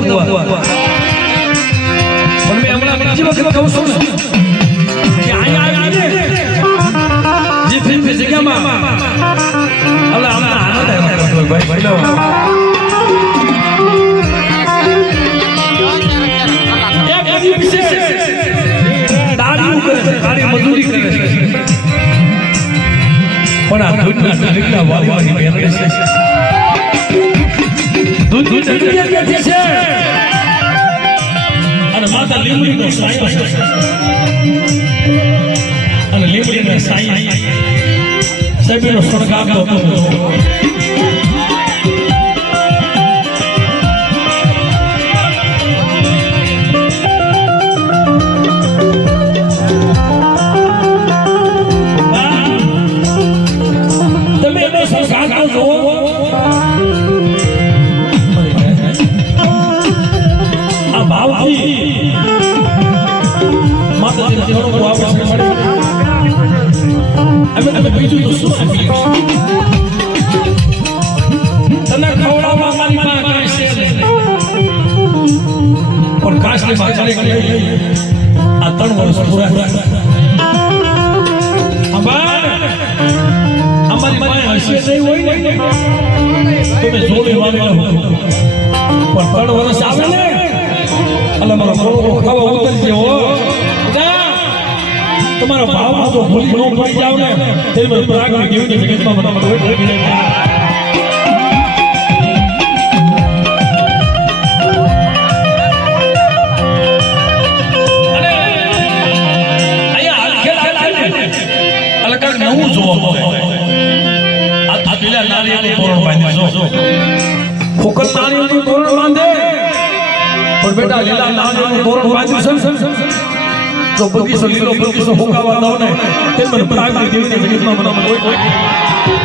બધા ભુવા પણ મેં હમણાં બીજી વખત કહું છું. ને, કે અહીંયા આવીને જે ફિલ્મની જગ્યામાં. અલા આમાં આનંદ આવ્યો. ભાઈ ભાઈ એક ગરીબ છે. દારૂ કરે છે દારૂ મજૂરી કરે છે. પણ આ દૂધના ઢગલા વાળી વાળી બેન છે. દૂધ દૂધ ઢગલા ક્યાંથી છે અને માતા લીમડીના સાઈ સાહેબનો સળગાવ હતો બીજું તો શું આપીએ તને ખવડાવવા મારી માં કાંઈ છે નહીં. પણ કાશની માતાને કહી આ ત્રણ વર્ષ પૂરા થયા. આભાર. અમારી પાસે હશે નહીં હોય ને તમે જોડે વાવેલા હો પણ ત્રણ વર્ષ આવે ને એટલે મારો મોળો ખાવા ઉતરશે હો ના. તમારા ભાવમાં જો ભૂલી ન પડી જાવ ને. તે પ્રાગની જીવની જગતમાં એટલે કાંઈક નવું જોવા. આ પેલા નારિયેળનું તોરણ બાંધ્યું જો. ફોકટ નારિયેળનું તોરણ બાંધે. પણ બેટા લીલા નારિયેળનું તોરણ બાંધ્યું છે તો બગીચો લીલો બગીચો ફૂંકાવા દો ને તે મને પ્રાગની દેવની જગતમાં કોઈ હોય?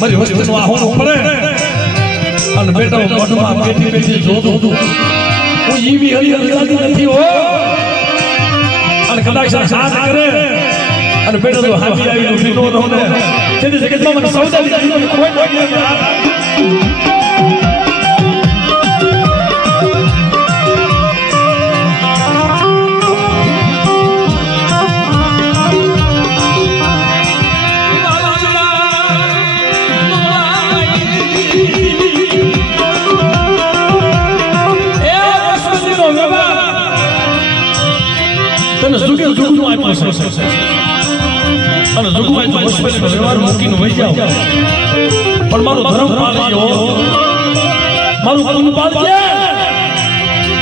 મારી વસ્તુનું આહોનું પડે. અને બેટા હું મઠમાં બેઠી બેઠી જોતું હતું. હું જીવી હરી હરી નથી હો. અને કદાચ સાથ કરે. અને બેટા તો હાથી આવી નો રહો. ને તેથી જગતમાં મને સૌદા કોઈ પાળજો મારું કુલ પાળજે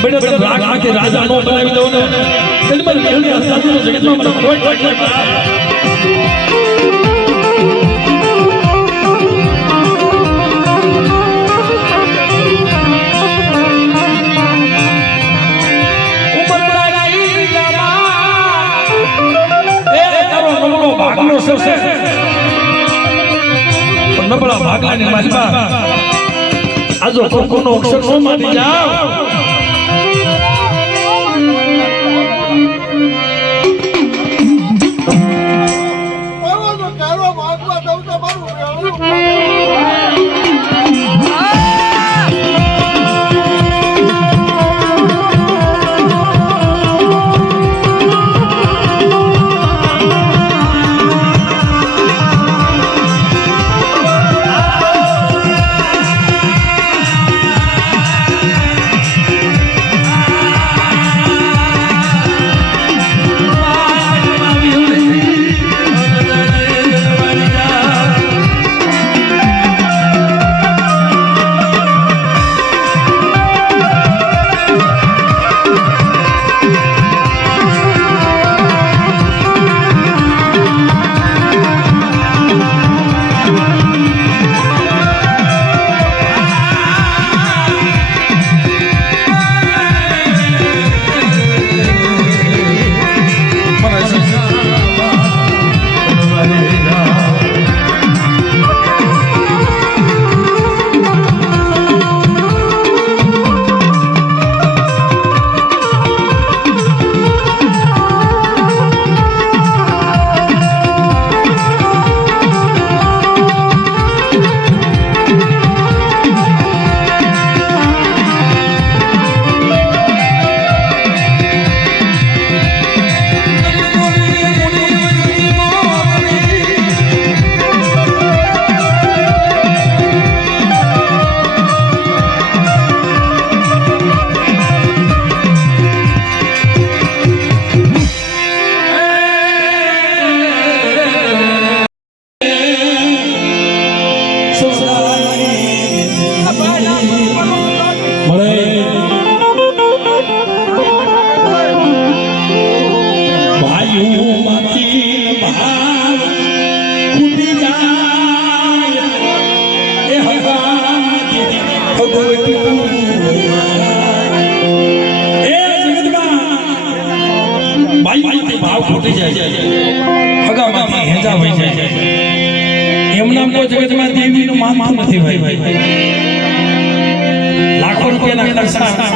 બેટા, તમે રાગ કે રાજા નો બનાવી દો ને. તેની મારી મેળવી હસ્તાતીનો જગતમાં મને કોઈ કોઈ કોઈ નબળા ભાગલાની મહિમા આજો કોકોનો અક્ષર નો માની જાવ ભાવ ફૂટી જાય હગામાંથી હેજા વહી જાય એમના કોઈ જગતમાં દેવીનું માનતું નથી ભાઈ લાખો રૂપિયાના ખર્ચા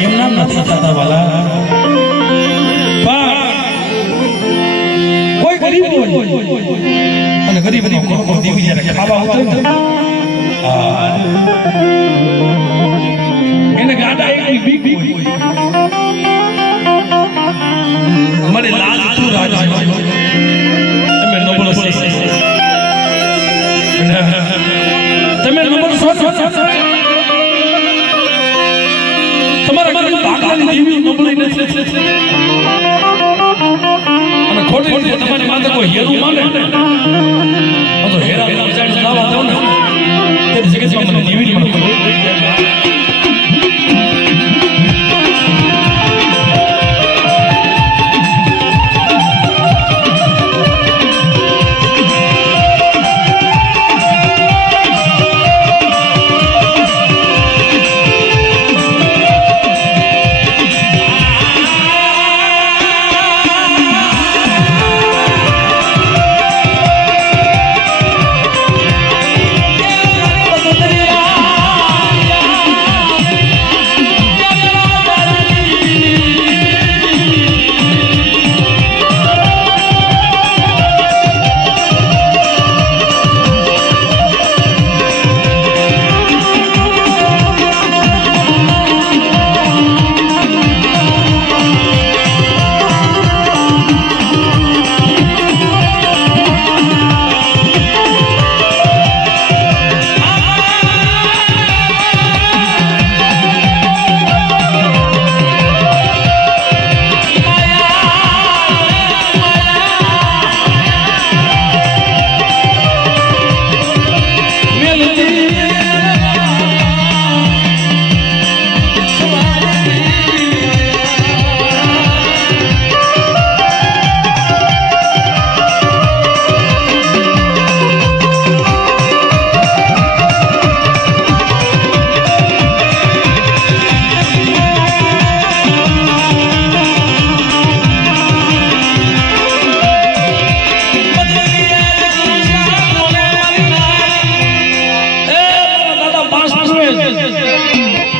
એમના નથી થતા વાલા કોઈ ગરીબ હોય અને દેવી જ્યારે ખાવા હોય હા. એને ગાડા એકની બીક હોય મને લાજ તું તમે નબળો છો તમે નબળો છો તમારા ઘરની ભાગલાની દેવી નબળી નથી અને ખોટી તમારી માતા કોઈ હેરું માને? ત્યારે જગતમાં મને દેવી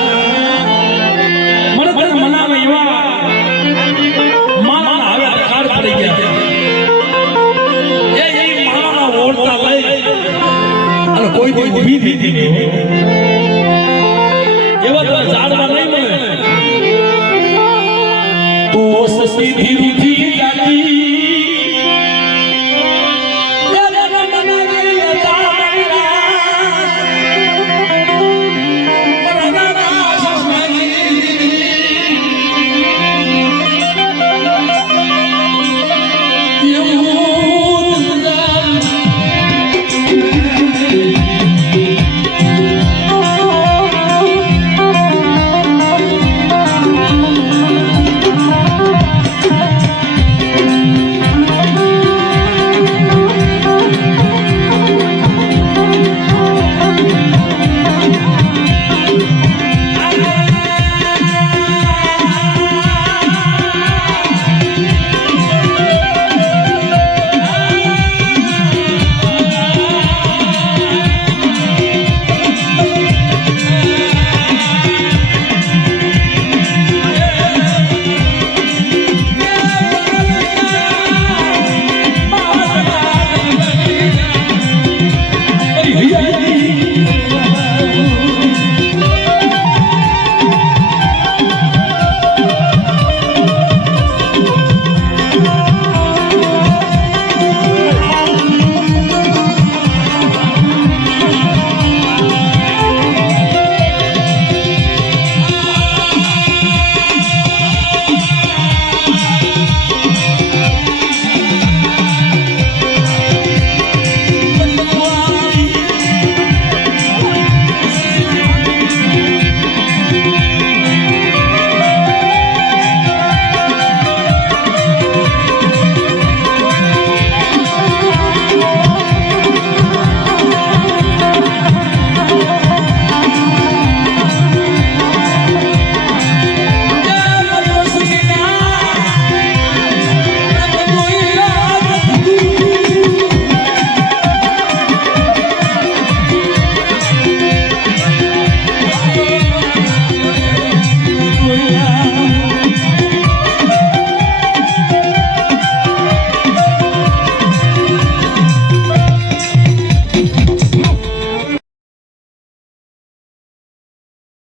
dinini